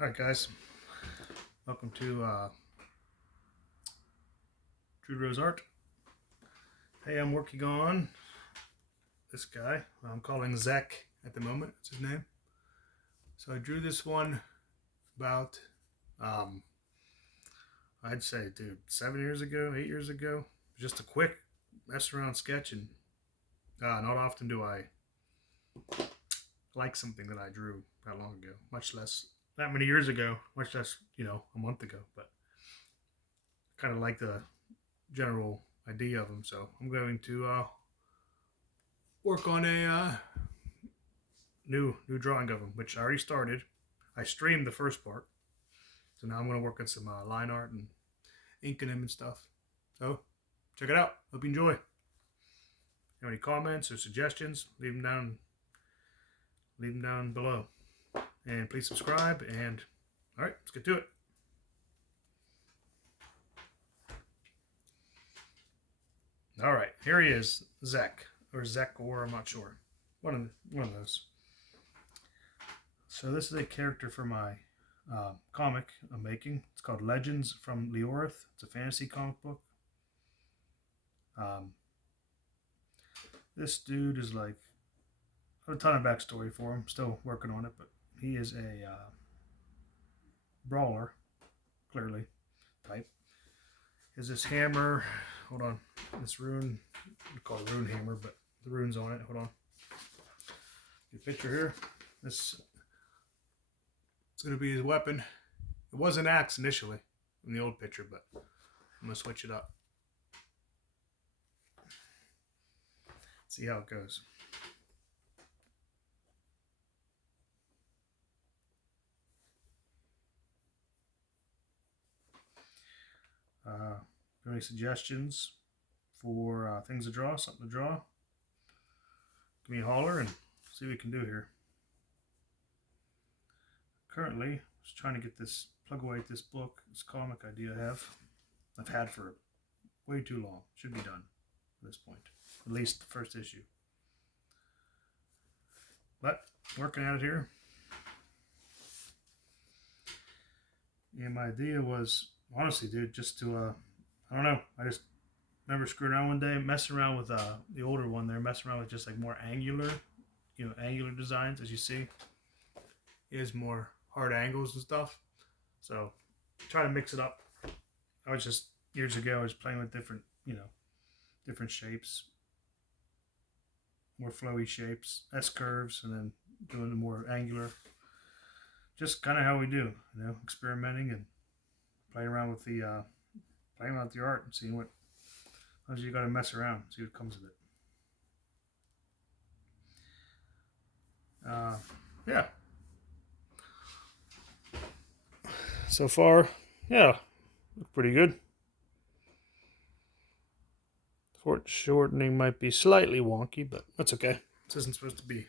Alright guys, welcome to Drew Rose Art. Hey, I'm working on this guy. I'm calling Zach at the moment, that's his name. So I drew this one about, I'd say, dude, 7 years ago, 8 years ago. Just a quick mess around sketch, and not often do I like something that I drew that long ago, much less that many years ago, much less, a month ago, but kind of like the general idea of them. So I'm going to work on a new drawing of them, which I already started. I streamed the first part, so now I'm going to work on some line art and inking them and stuff. So check it out. Hope you enjoy. Have any comments or suggestions? Leave them down below, and please subscribe. And all right, let's get to it. All right, here he is, Zach, or I'm not sure. One of those. So this is a character for my comic I'm making. It's called Legends from Leorith. It's a fantasy comic book. This dude is like, I have a ton of backstory for him. Still working on it, but he is a brawler, clearly, type. Is this hammer? Hold on, this rune. We call it rune hammer, but the rune's on it. Hold on. Your picture here. This. It's going to be his weapon. It was an axe initially in the old picture, but I'm going to switch it up. See how it goes. Any suggestions for things to draw, something to draw? Give me a holler and see what we can do here. Currently, just trying to get this, plug away at this book, this comic idea I've had for way too long. Should be done at this point. At least the first issue. But working at it here. And my idea was, honestly, dude, just to, I don't know, I just remember screwing around one day, messing around with the older one there, messing around with just like more angular, angular designs, as you see. It is more hard angles and stuff. So try to mix it up. I was just, years ago, I was playing with different, different shapes, more flowy shapes, S curves, and then doing the more angular. Just kind of how we do, experimenting and playing around with the art and seeing what. Sometimes you got to mess around, see what comes of it. Yeah. So far, yeah, pretty good. Shortening might be slightly wonky, but that's okay. This isn't supposed to be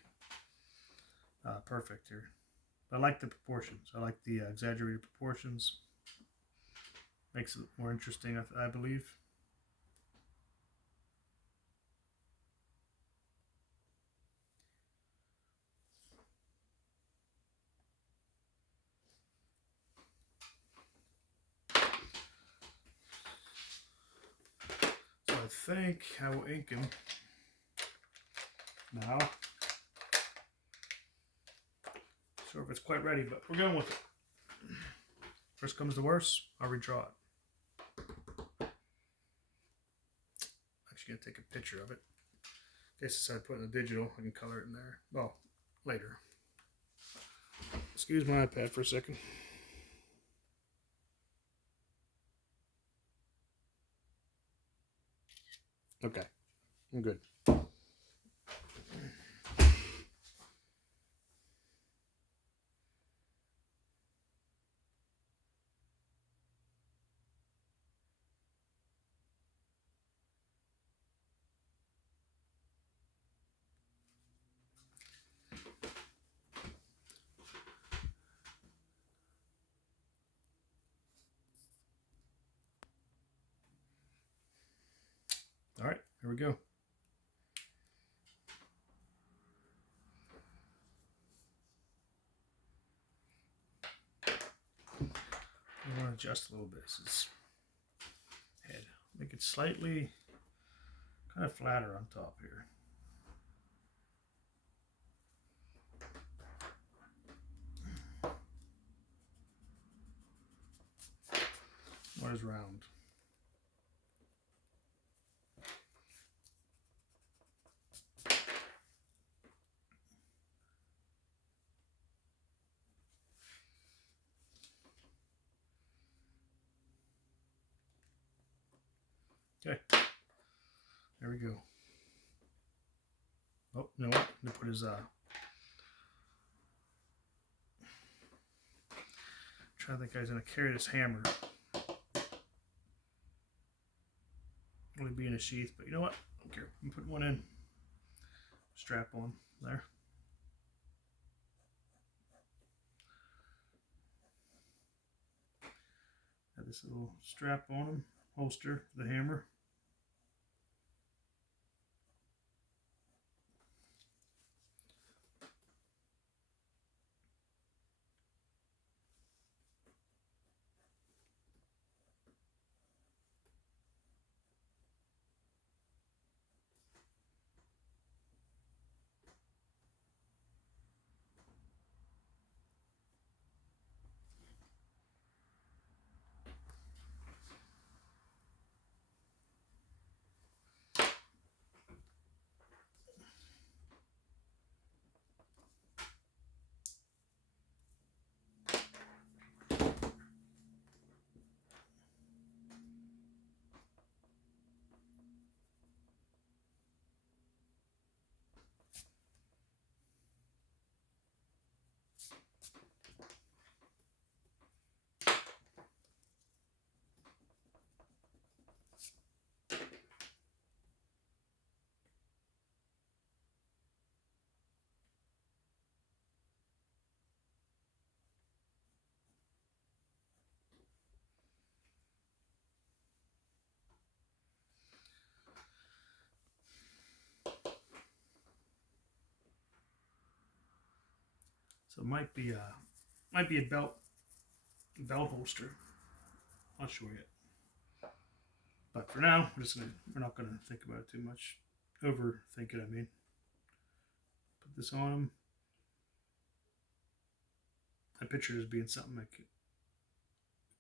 perfect here. I like the proportions. I like the exaggerated proportions. Makes it more interesting, I believe. So I think I will ink him now. Sure if it's quite ready, but we're going with it. First comes to worst, I'll redraw it. Actually gonna take a picture of it. In case I decide to put it in the digital, I can color it in there. Well, later. Excuse my iPad for a second. Okay, I'm good. All right, here we go. adjust a little bit his head. Make it slightly kind of flatter on top here. Not as round. Okay, there we go. Oh, you know what? I'm gonna put his trying to think how he's gonna carry this hammer. Only be in a sheath, but you know what? I don't care. I'm putting one in. Strap on there. Got this little strap on him, holster, the hammer. So it might be a belt holster. Not sure yet. But for now, we're not gonna think about it too much. Overthink it, I mean. Put this on him. I picture it as being something like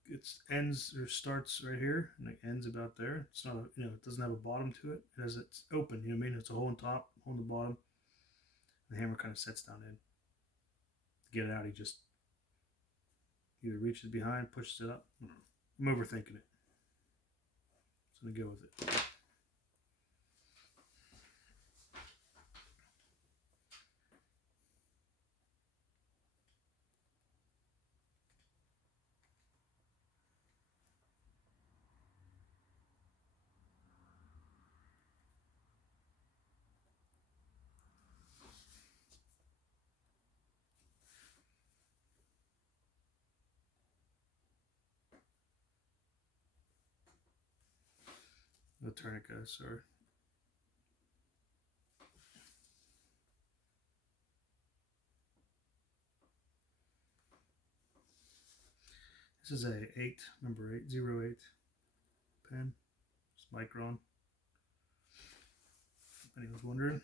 it ends or starts right here and it ends about there. It's not it doesn't have a bottom to it. It's open, you know what I mean? It's a hole on top, hole on the bottom. The hammer kind of sets down in. To get it out, he just either reaches behind, pushes it up. I'm overthinking it. So I'm gonna go with it. The tourniquet, sorry. This is a number 808 pen. It's micron. If anyone's wondering.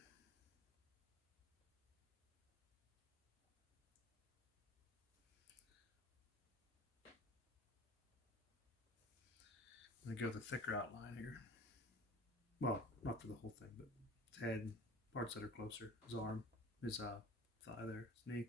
I'm gonna go with a thicker outline here. Well, not for the whole thing, but his head and parts that are closer. His arm, his thigh there, his knee.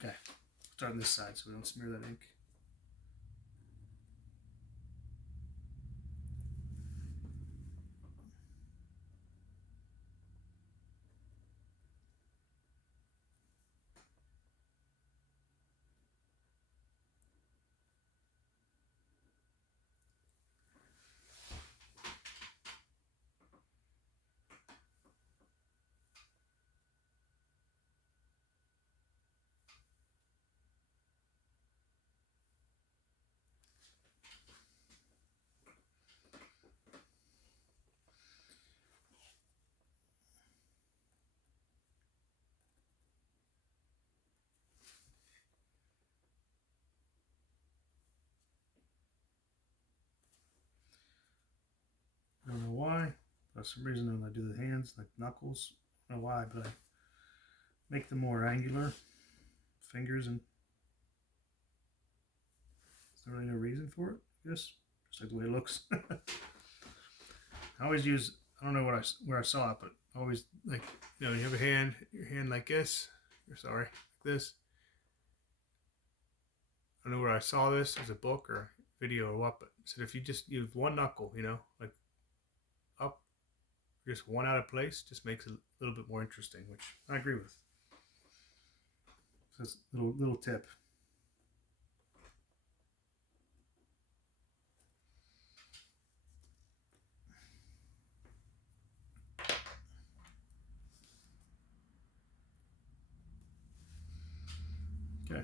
Okay, start on this side so we don't smear that ink. For some reason, when I do the hands, like knuckles, I don't know why, but I make them more angular. Fingers, and there's really no reason for it, I guess. Just like the way it looks. I always use, I don't know where I saw it, but I always, like, you have your hand like this, or sorry, like this. I don't know where I saw this, as a book or video or what, but it said if you just use one knuckle, like up, just one out of place, just makes it a little bit more interesting, which I agree with. So it's a little tip. Okay.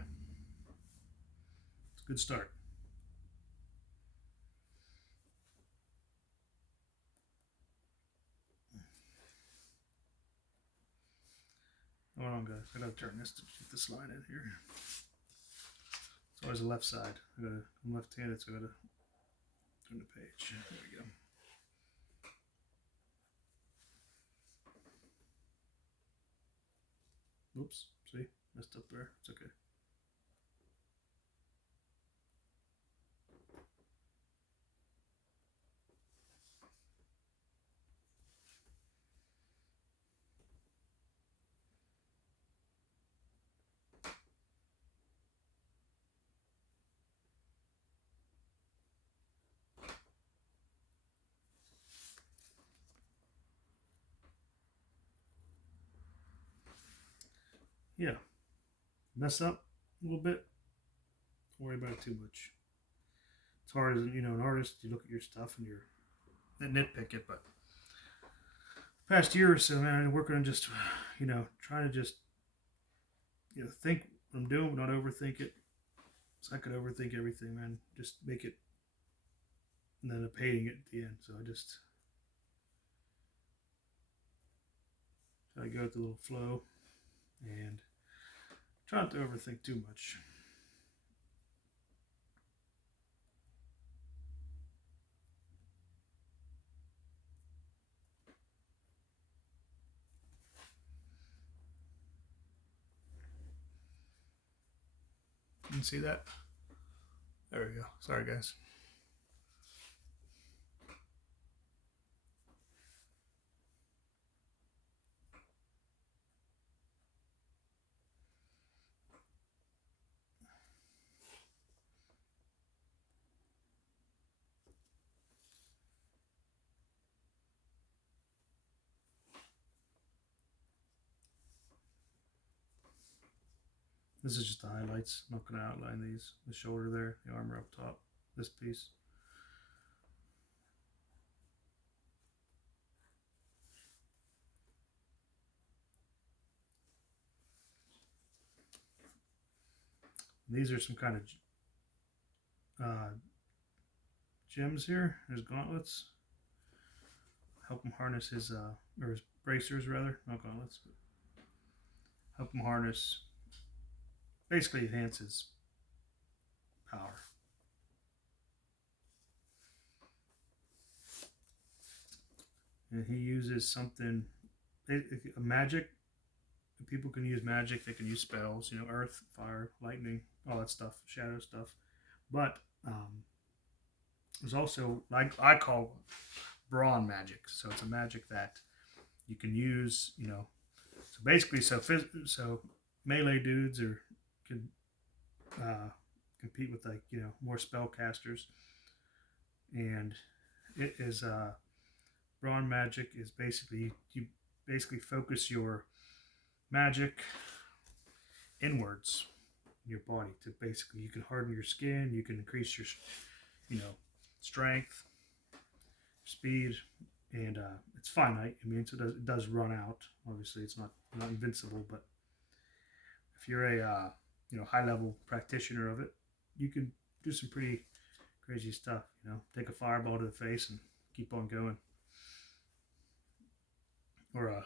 It's a good start. Hold on, guys. I gotta turn this to get this line in here. It's always the left side. I'm left-handed, so I gotta turn the page. There we go. Oops. See? Messed up there. It's okay. Yeah. Mess up a little bit. Don't worry about it too much. It's hard as an artist. You look at your stuff and you're nitpick it, but the past year or so, man, I'm working on just trying to just think what I'm doing, but not overthink it. So I could overthink everything, man. Just make it, and then end up hating it at the end. So I just try to go with the little flow and try not to overthink too much. You can see that? There we go. Sorry, guys. This is just the highlights. I'm not going to outline these. The shoulder there, the armor up top, this piece. These are some kind of gems here. There's gauntlets. Help him harness his bracers rather, not gauntlets, but help him harness. Basically enhance his power. And he uses something, a magic. People can use magic. They can use spells. Earth, fire, lightning, all that stuff, shadow stuff. But there's also, like I call, brawn magic. So it's a magic that you can use. So basically, so melee dudes can compete with more spellcasters, and it is brawn magic is basically you basically focus your magic inwards in your body to basically you can harden your skin, you can increase your strength, speed, and it's finite. So it does run out. Obviously, it's not invincible, but if you're a high level practitioner of it, you can do some pretty crazy stuff. Take a fireball to the face and keep on going, or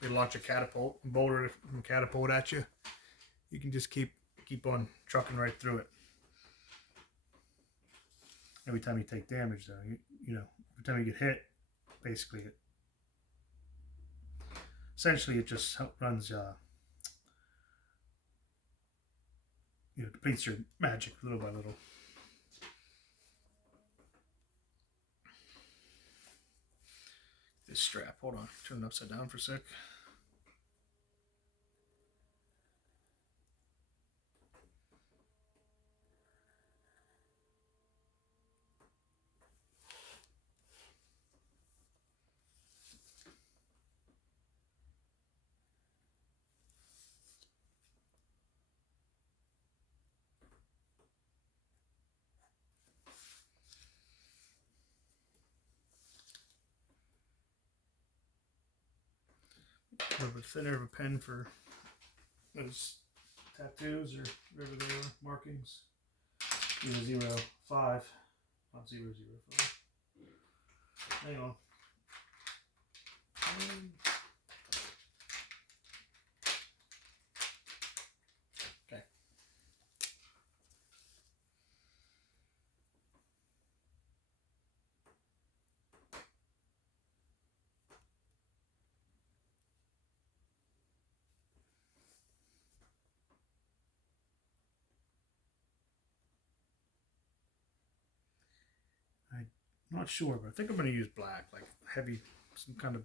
they launch a boulder from catapult at you. You can just keep on trucking right through it. Every time you take damage, though, every time you get hit, basically essentially it just runs depletes your magic little by little. This strap, hold on, turn it upside down for a sec. A little bit thinner of a pen for those tattoos or whatever they are, markings. 005, not 005. Hang on. Okay. I'm not sure, but I think I'm going to use black, like heavy, some kind of,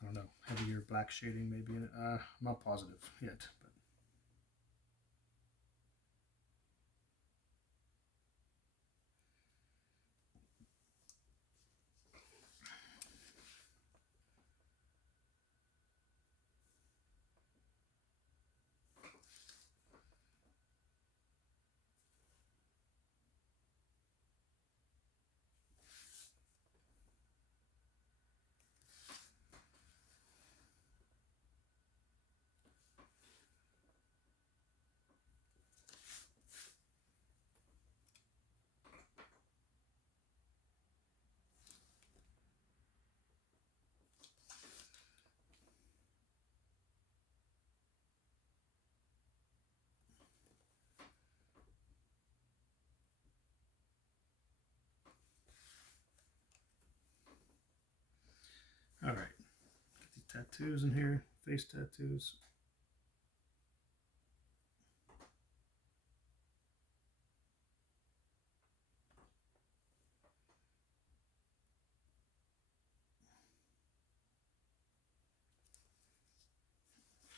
I don't know, heavier black shading maybe in it. I'm not positive yet, but all right. Got these tattoos in here, face tattoos.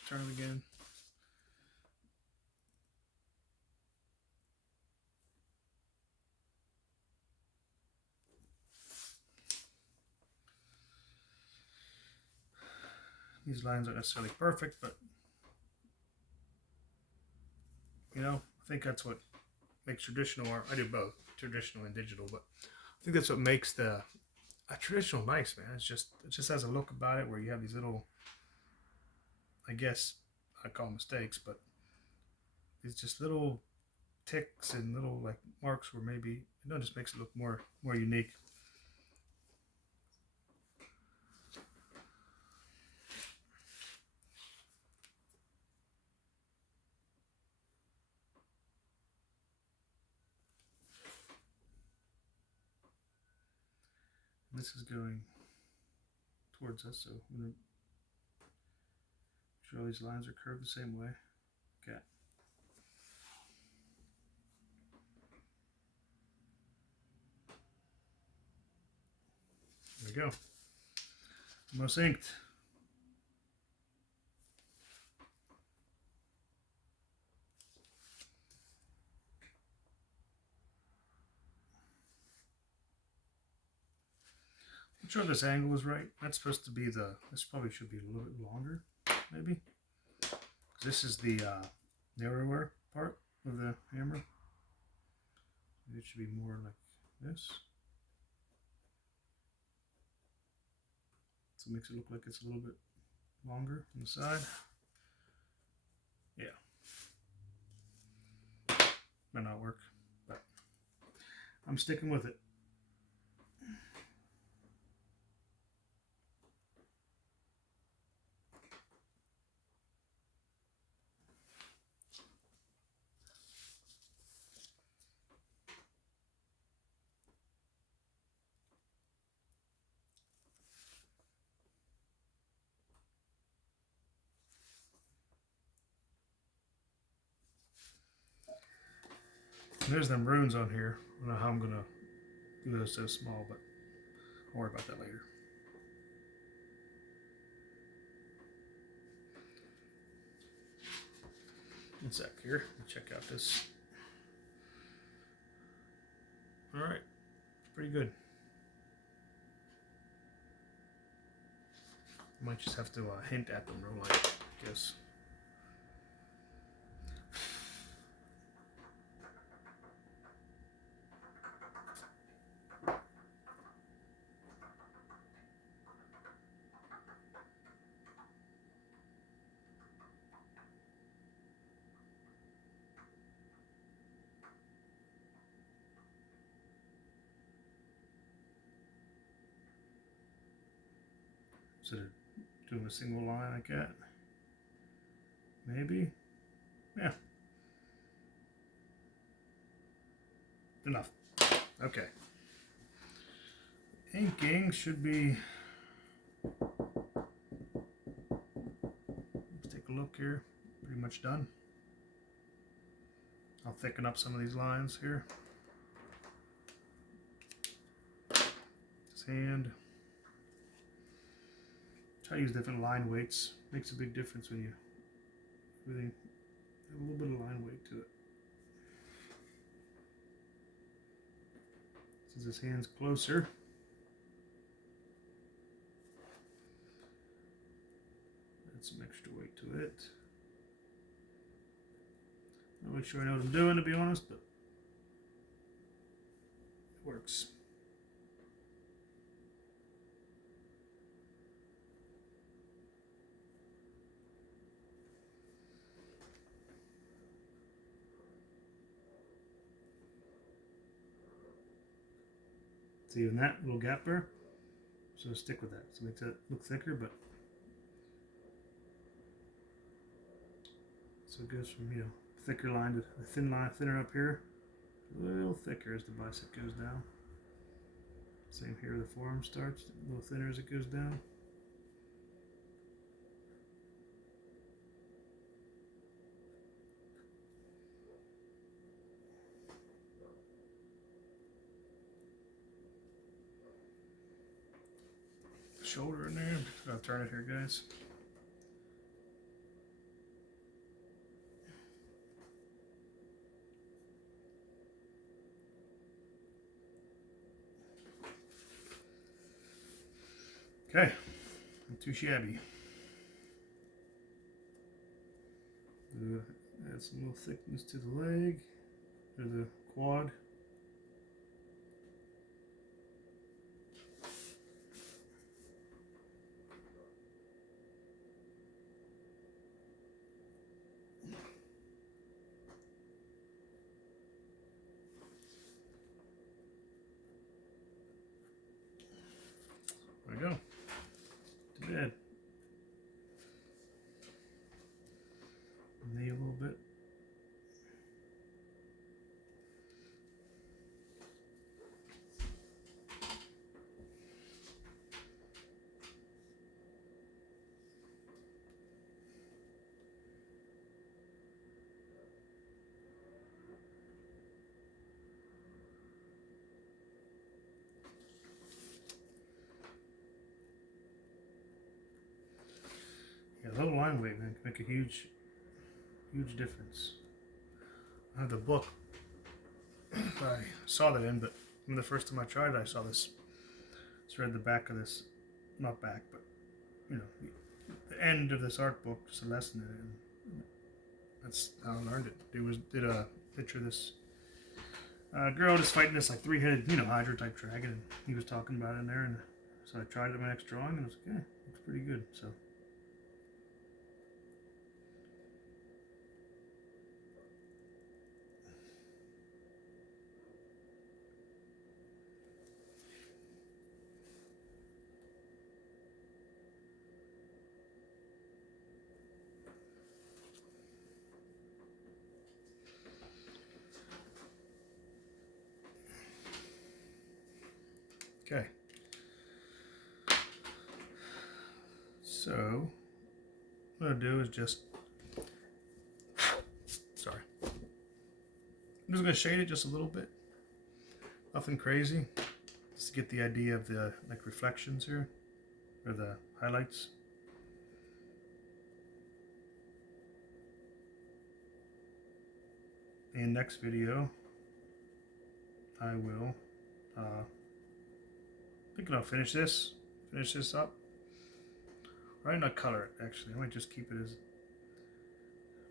Turn them again. These lines aren't necessarily perfect, but I think that's what makes traditional art. I do both, traditional and digital, but I think that's what makes a traditional nice, man. It just has a look about it where you have these little, I guess I call them mistakes, but it's just little ticks and little like marks where maybe just makes it look more unique. And this is going towards us, so I'm going to make sure all these lines are curved the same way. Okay. There we go. Almost inked. I'm sure this angle is right. That's supposed to be this probably should be a little bit longer, maybe. This is the narrower part of the hammer. Maybe it should be more like this. So it makes it look like it's a little bit longer on the side. Yeah. Might not work, but I'm sticking with it. There's them runes on here. I don't know how I'm gonna do this so small, but I'll worry about that later. One sec here. Let me check out this. All right, pretty good. Might just have to hint at them real light, I guess. Instead of doing a single line like that. Maybe? Yeah. Enough. Okay. Inking should be... Let's take a look here. Pretty much done. I'll thicken up some of these lines here. This hand. Try to use different line weights. Makes a big difference when you really have a little bit of line weight to it. Since this hand's closer, add some extra weight to it. Not really sure I know what I'm doing, to be honest, but it works. See, even that little gap there, so stick with that. So it makes it look thicker, but so it goes from, you know, thicker line to a thin line, thinner up here, a little thicker as the bicep goes down. Same here, the forearm starts a little thinner as it goes down. Shoulder in there. I'll turn it here, guys. Okay, not too shabby. Add some little thickness to the leg or the quad. There we go. To bed. Knee a little bit. Yeah, a little line weight, man, can make a huge difference. I have the book I saw that in, but the first time I tried it, I saw this. It's read the back of this, not back, but you know, the end of this art book, just a lesson in it, and that's how I learned it. It did a picture of this girl just fighting this like three-headed, you know, Hydra type dragon, and he was talking about it in there, and so I tried it in my next drawing, and I was like, yeah, looks pretty good. So. Okay, so what I'll do is just, just going to shade it just a little bit. Nothing crazy. Just to get the idea of the like reflections here, or the highlights. In next video, I will, I think I'll finish this up. I might not color it, actually. I might just keep it as,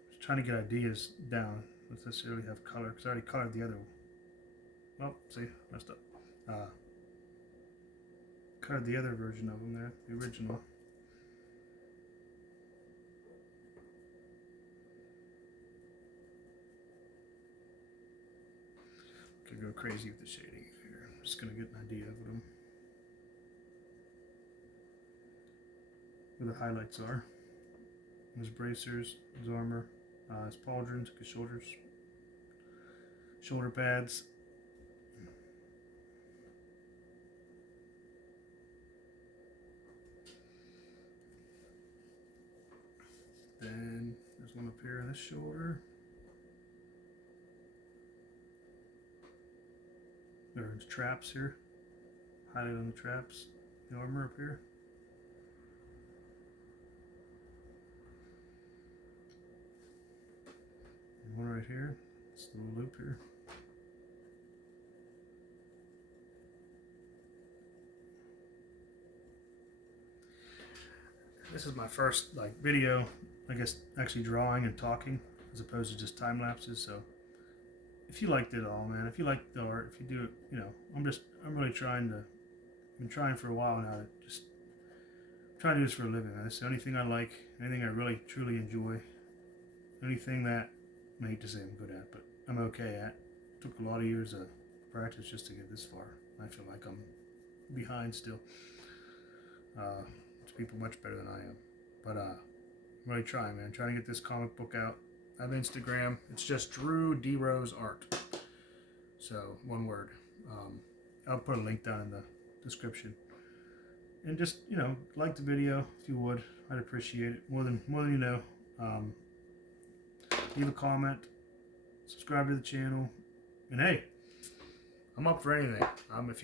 just trying to get ideas down. Let's necessarily have color, because I already colored the other one. Oh, see, messed up. Colored the other version of them there, the original. Could go crazy with the shading here. I'm just gonna get an idea of them. Where the highlights are. His bracers, his armor, his pauldrons, his shoulders, shoulder pads. Then there's one up here on this shoulder. There's traps here. Highlight on the traps. The armor up here. And one right here. This little loop here. This is my first like video, I guess, actually drawing and talking as opposed to just time lapses. So if you liked it all, man, if you liked the art, if you do it, you know, I'm really trying to, I've been trying for a while now to just try to do this for a living, man. It's the only thing I like, anything I really truly enjoy, anything that I hate to say I'm good at, but I'm okay at. It took a lot of years of practice just to get this far. I feel like I'm behind still. People much better than I am, but I'm really trying, man. Trying to get this comic book out. I have Instagram. It's just Drew D Rose Art. So one word. I'll put a link down in the description. And just, you know, like the video if you would. I'd appreciate it more than you know. Leave a comment. Subscribe to the channel. And hey, I'm up for anything. If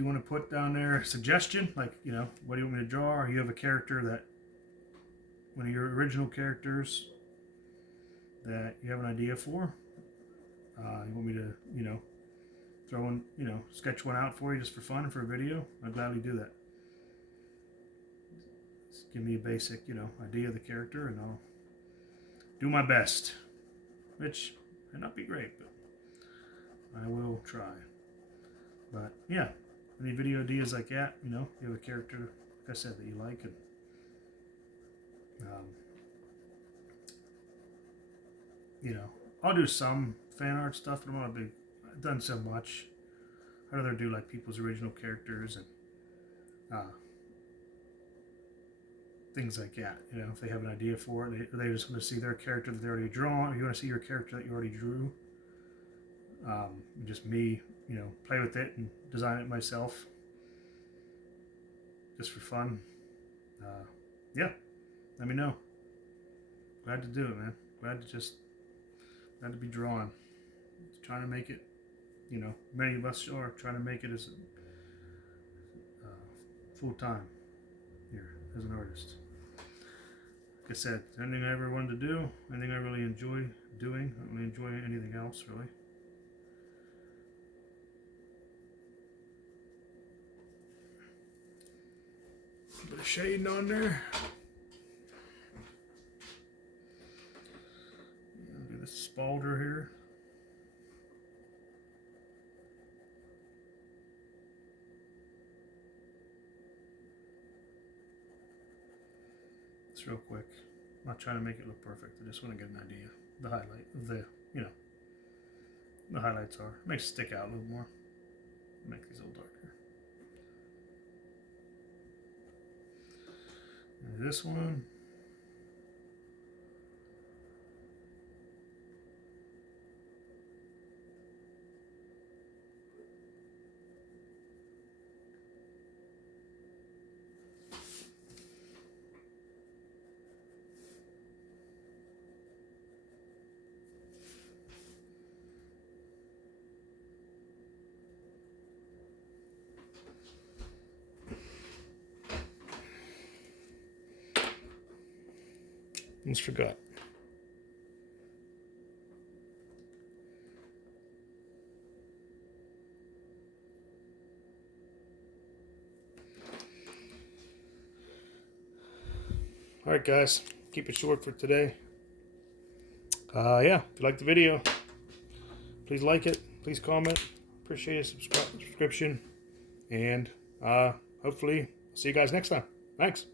you want to put down there a suggestion, like, you know, what do you want me to draw, or you have a character that, one of your original characters that you have an idea for, you want me to, you know, throw in, you know, sketch one out for you just for fun for a video, I'd gladly do that. Just give me a basic, you know, idea of the character and I'll do my best, which may not be great, but I will try. But yeah. Any video ideas like that, you know, you have a character, like I said, that you like, and you know, I'll do some fan art stuff, but I'm not a big, I've done so much. I'd rather do like people's original characters and things like that, you know, if they have an idea for it, they just want to see their character that they already drawn, or you want to see your character that you already drew, just me, you know, play with it and design it myself just for fun. Yeah, let me know. Glad to do it, man. Glad to be drawing. Just trying to make it, you know, many of us are trying to make it as full time here as an artist. Like I said, anything I ever wanted to do, anything I really enjoy doing. I don't really enjoy anything else really. Bit of shading on there. Do this spalder here. It's real quick. I'm not trying to make it look perfect. I just want to get an idea. The highlight of the, you know, the highlights are. It makes it stick out a little more. Make these a little darker. And this one. Almost forgot. Alright guys, keep it short for today. Yeah, if you like the video, please like it, please comment, appreciate a subscription, and hopefully see you guys next time. Thanks.